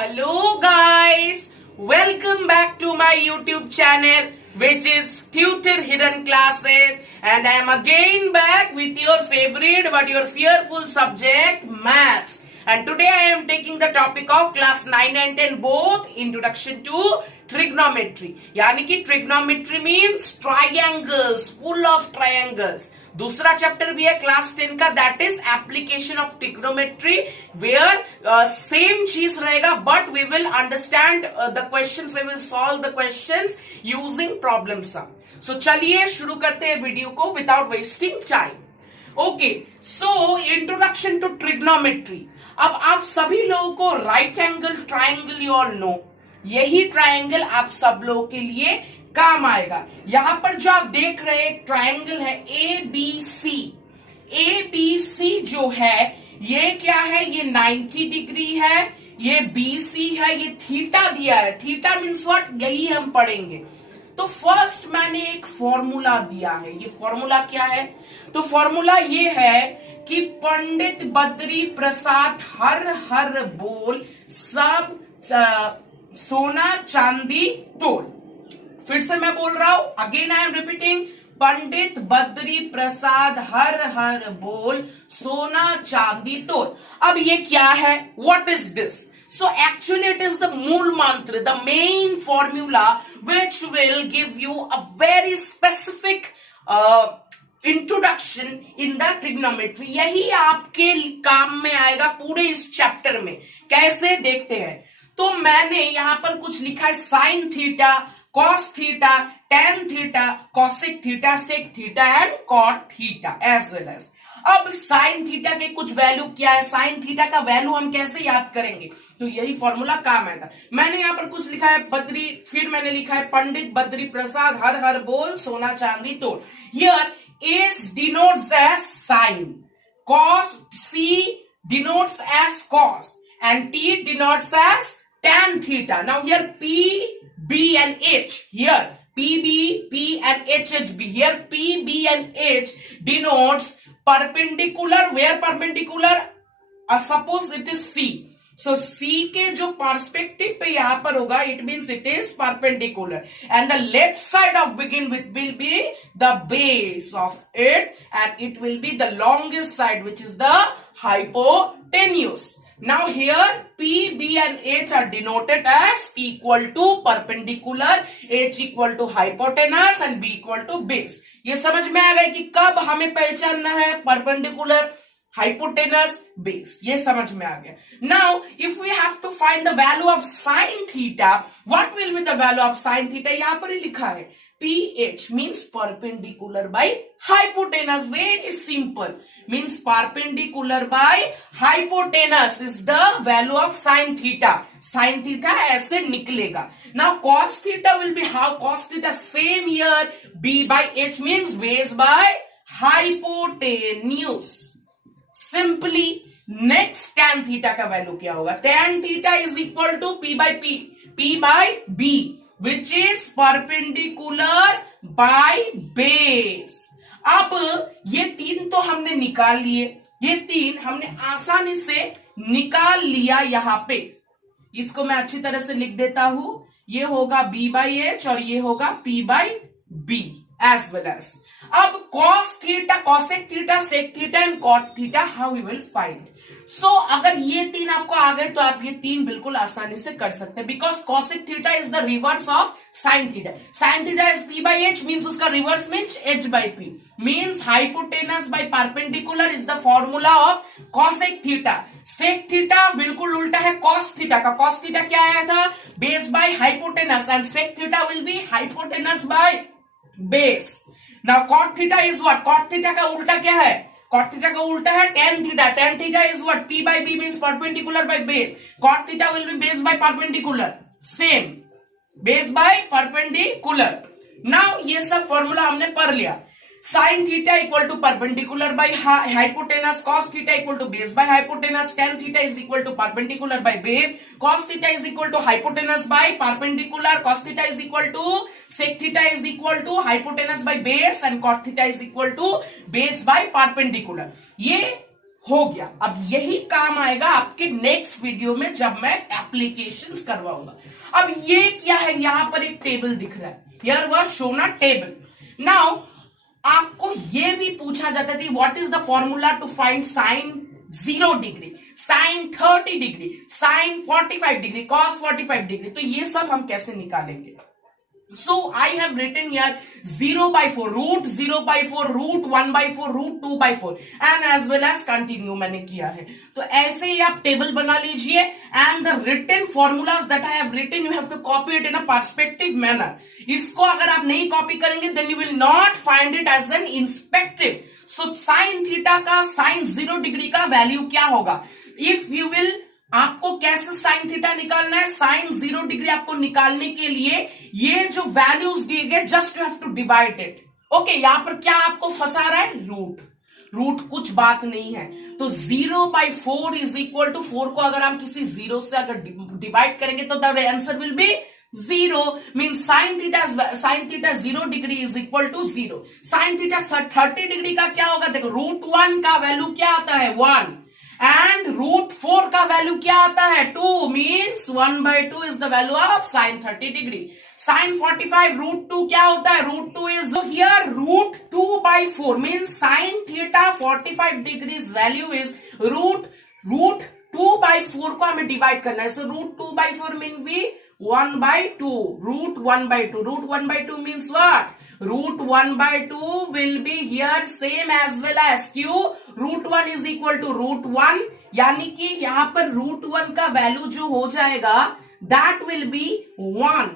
Hello guys, welcome back to my YouTube channel which is Tutor Hidden Classes, and I am again back with your favorite but your fearful subject maths. And today I am taking the topic of class 9 and 10 both, introduction to trigonometry. यानी कि trigonometry means triangles, full of triangles. दूसरा chapter भी है class 10 का, that is application of trigonometry, where same चीज रहेगा but we will understand the questions, we will solve the questions using problem sum. So चलिए शुरू करते हैं वीडियो को without wasting time. Okay, so introduction to trigonometry. अब आप सभी लोगों को right angle triangle you all know, यही ट्राइंगल आप सब लोगों के लिए काम आएगा. यहां पर जो आप देख रहे हैं ट्राइंगल है A B C. A B C जो है ये क्या है, ये 90 डिग्री है, ये बी सी है, ये थीटा दिया है. थीटा मीन्स व्हाट, यही हम पढ़ेंगे. तो फर्स्ट मैंने एक फॉर्मूला दिया है. ये फॉर्मूला क्या है? तो फॉर्मूला ये है कि पंडित बद्री प्रसाद हर हर बोल सब सोना चांदी तोल. फिर से मैं बोल रहा हूं, again I am repeating, Pandit Badri Prasad हर हर बोल सोना चांदी तोल. अब ये क्या है, what is this? So actually it is the मूल मंत्र, the main formula which will give you a very specific introduction in the trigonometry. यही आपके काम में आएगा पूरे इस चैप्टर में. कैसे देखते हैं. तो मैंने यहां पर कुछ लिखा है, sine theta, cos theta, tan theta, cosec theta, sec theta and cot theta as well as. अब साइन थीटा के कुछ वैल्यू क्या है, साइन थीटा का वैल्यू हम कैसे याद करेंगे, तो यही फॉर्मूला काम आएगा. मैंने यहां पर कुछ लिखा है बद्री, फिर मैंने लिखा है पंडित बद्री प्रसाद हर हर बोल सोना चांदी तोल. Here S denotes as sine, cos C denotes as cos and T denotes as tan theta. Now here P, B and H. Here P, B, P and H, H, B. Here P, B and H denotes perpendicular. Where perpendicular? Suppose it is C. So C के जो perspective पे यहाँ पर होगा, it means it is perpendicular. And the left side of begin with will be the base of it, and it will be the longest side, which is the hypotenuse. Now here P, B and H are denoted as P equal to perpendicular, H equal to hypotenuse and B equal to base. ये समझ में आ गया कि कब हमें पहचानना है perpendicular, hypotenuse, base. ये समझ में आ गया. Now if we have to find the value of sin theta, what will be the value of sin theta? यहाँ पर ही लिखा है PH means perpendicular by hypotenuse. Very simple. Means perpendicular by hypotenuse is the value of sin theta. Sin theta ऐसे निकलेगा. Now cos theta will be how? Cos theta same here. B by H means base by hypotenuse. Simply next tan theta का value क्या होगा? Tan theta is equal to P by P. P by B. Which is perpendicular by base. अब ये तीन तो हमने निकाल लिए, ये तीन हमने आसानी से निकाल लिया. यहां पे इसको मैं अच्छी तरह से लिख देता हूं. ये होगा B बाई H और ये होगा P by B as well as. अब cos theta, cosec theta, sec theta and cot theta, how we will find. So अगर ये तीन आपको आ गए तो आप ये तीन बिल्कुल आसानी से कर सकते हैं, because cosec theta is the reverse of sin theta. sin theta is P by H, means उसका reverse means H by P, means hypotenuse by perpendicular is the formula of cosec theta. sec theta बिल्कुल उल्टा है cos theta का. cos theta क्या आया था, base by hypotenuse, and sec theta will be hypotenuse by base. Now cot theta is what, cot theta का उल्टा क्या है, cot थीटा का उल्टा है tan theta. tan theta is what, P by B means perpendicular by base. cot theta will be base by perpendicular, same base by perpendicular. now ये सब formula हमने पढ़ लिया. sin theta equal to perpendicular by hypotenuse, cos theta equal to base by hypotenuse, tan theta is equal to perpendicular by base, cos theta is equal to hypotenuse by perpendicular, cos theta is equal to sec theta is equal to hypotenuse by base, and cot theta is equal to base by perpendicular. ये हो गया। अब यही काम आएगा आपके next video में जब मैं एप्लीकेशंस करवाऊंगा। अब ये क्या है, यहां पर एक टेबल दिख रहा है, here was shown a table. Now आपको ये भी पूछा जाता है what is the formula to find sine 0 degree, sine 30 degree, sine 45 degree, cos 45 degree. तो ये सब हम कैसे निकालेंगे? So I have written here 0/4, root 0/4, root 1/4, root 2/4 and as well as continue मैंने किया है। तो ऐसे ही आप टेबल बना लीजिए and the written formulas that I have written you have to copy it in a perspective manner। इसको अगर आप नहीं कॉपी करेंगे then you will not find it as an inspective। So sin theta का sin 0 degree का value क्या होगा? If you will, आपको कैसे साइन थीटा निकालना है? साइन 0 डिग्री आपको निकालने के लिए ये जो वैल्यूज दिए गए just you have to divide it. Okay, यहां पर क्या आपको फंसा रहा है? रूट कुछ बात नहीं है। तो 0/4 इज इक्वल टू 4 को अगर हम किसी 0 से अगर डिवाइड करेंगे तो the answer will be 0। Mean sine theta 0 degree is equal to 0। Sine theta 30 degree का क्या होगा? देखो रूट 1 का वैल्यू क्या आता है? 1 एंड रूट 4 का वैल्यू क्या आता है? 2 means 1/2 is the value of sine 30 degree. Sine 45 root 2 क्या होता है? Root 2 is here root 2/4 means sine theta 45 degrees value is root 2/4 को हमें डिवाइड करना है। So root 2/4 mean be 1/2, root 1/2, root 1/2 means what? Root 1/2 will be here same as well as Q, root 1 is equal to root 1, यानी कि यहां पर root 1 का value जो हो जाएगा that will be 1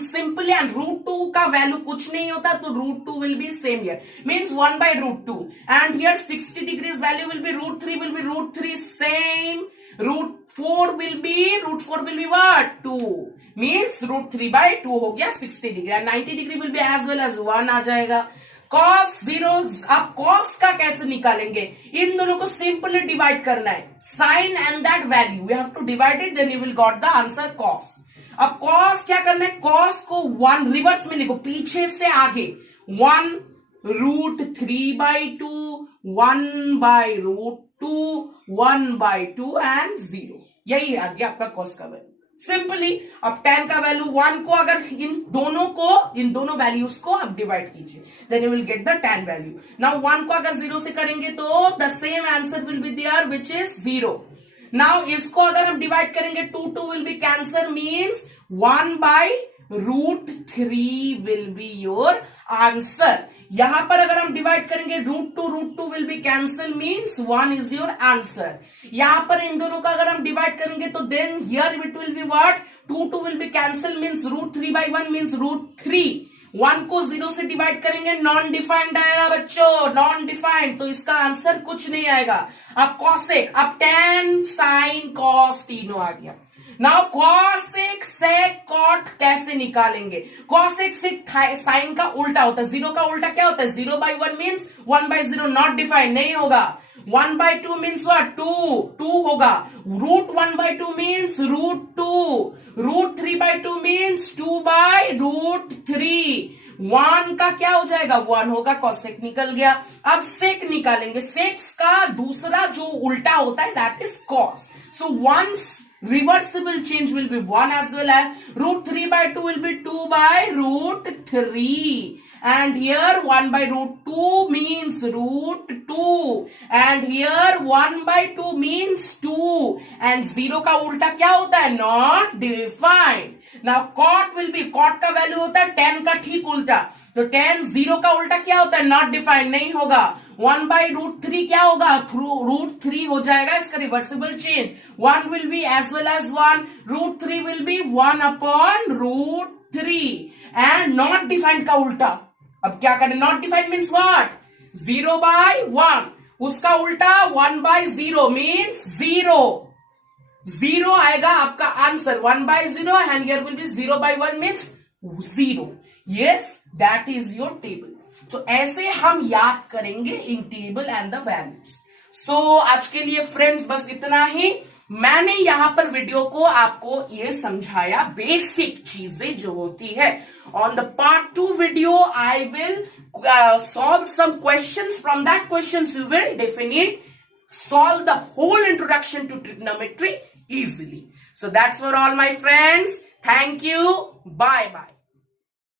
simply, and root 2 का वैल्यू कुछ नहीं होता तो root 2 will be same here means 1/√2 and here 60 degrees value will be root 3 will be root 3 same, root 4 will be what? 2 means root 3/2 हो गया 60 degree and 90 degree will be as well as 1 आ जाएगा। cos 0, अब cos का कैसे निकालेंगे? इन दोनों को सिंपली डिवाइड करना है, sine and that value you have to divide it then you will got the answer cos। अब cos क्या करना है? cos को 1 रिवर्स में लिखो, पीछे से आगे 1 रूट 3/2, 1/√2, 1/2 एंड 0, यही आ गया आपका cos का वैल्यू सिंपली। अब tan का वैल्यू 1 को अगर इन दोनों वैल्यूज को आप डिवाइड कीजिए then you will get the tan value. Now 1 को अगर 0 से करेंगे तो the same answer will be there which is 0। Now इसको अगर हम डिवाइड करेंगे 2 will be cancel means 1/√3 will be your answer. यहां पर अगर हम डिवाइड करेंगे root two will be cancel means 1 is your answer. यहां पर इन दोनों का अगर हम डिवाइड करेंगे तो then here it will be what? 2 will be cancel means root 3/1 means root 3। 1 को 0 से डिवाइड करेंगे नॉन डिफाइंड आएगा बच्चों, नॉन डिफाइंड, तो इसका आंसर कुछ नहीं आएगा। अब कॉसेक, अब tan साइन कॉस तीनों आ गया। नाउ कॉसेक सेक कॉट कैसे निकालेंगे? कॉसेक सेक साइन का उल्टा होता है, 0 का उल्टा क्या होता है? 0/1 मीन्स 1/0, नॉट डिफाइंड, नहीं होगा। 1/2 मीन्स व्हाट? 2 होगा। Root 1/2 means root 2, root 3/2 means 2/√3। 1 का क्या हो जाएगा? 1 होगा, कॉसेक निकल गया। अब सेक निकालेंगे, सेक्स का दूसरा जो उल्टा होता है that is cos. So once reversible change will be 1 as well as root 3/2 will be 2/√3 and here 1/√2 means root 2 and here 1/2 means 2 and 0 का उल्टा क्या होता है? not defined। now cot will be, cot का वैल्यू होता है tan का ठीक उल्टा, तो tan 0 का उल्टा क्या होता है? not defined, नहीं होगा। 1/√3 क्या होगा? √3 हो जाएगा, इसका reversible change 1 will be as well as 1, √3 will be 1/√3 and not defined का उल्टा। अब क्या करें? Not defined means what? 0/1, उसका उल्टा 1/0 मीन्स 0 आएगा आपका answer 1/0 and here will be 0/1 means 0। Yes, that is your table. तो ऐसे हम याद करेंगे इन table and the values. So आज के लिए फ्रेंड्स बस इतना ही। मैंने यहां पर वीडियो को आपको ये समझाया बेसिक चीजें जो होती है। On the part 2 video I will solve some questions, from that questions you will definite solve the whole introduction to trigonometry easily. So that's for all my friends. Thank you. Bye bye.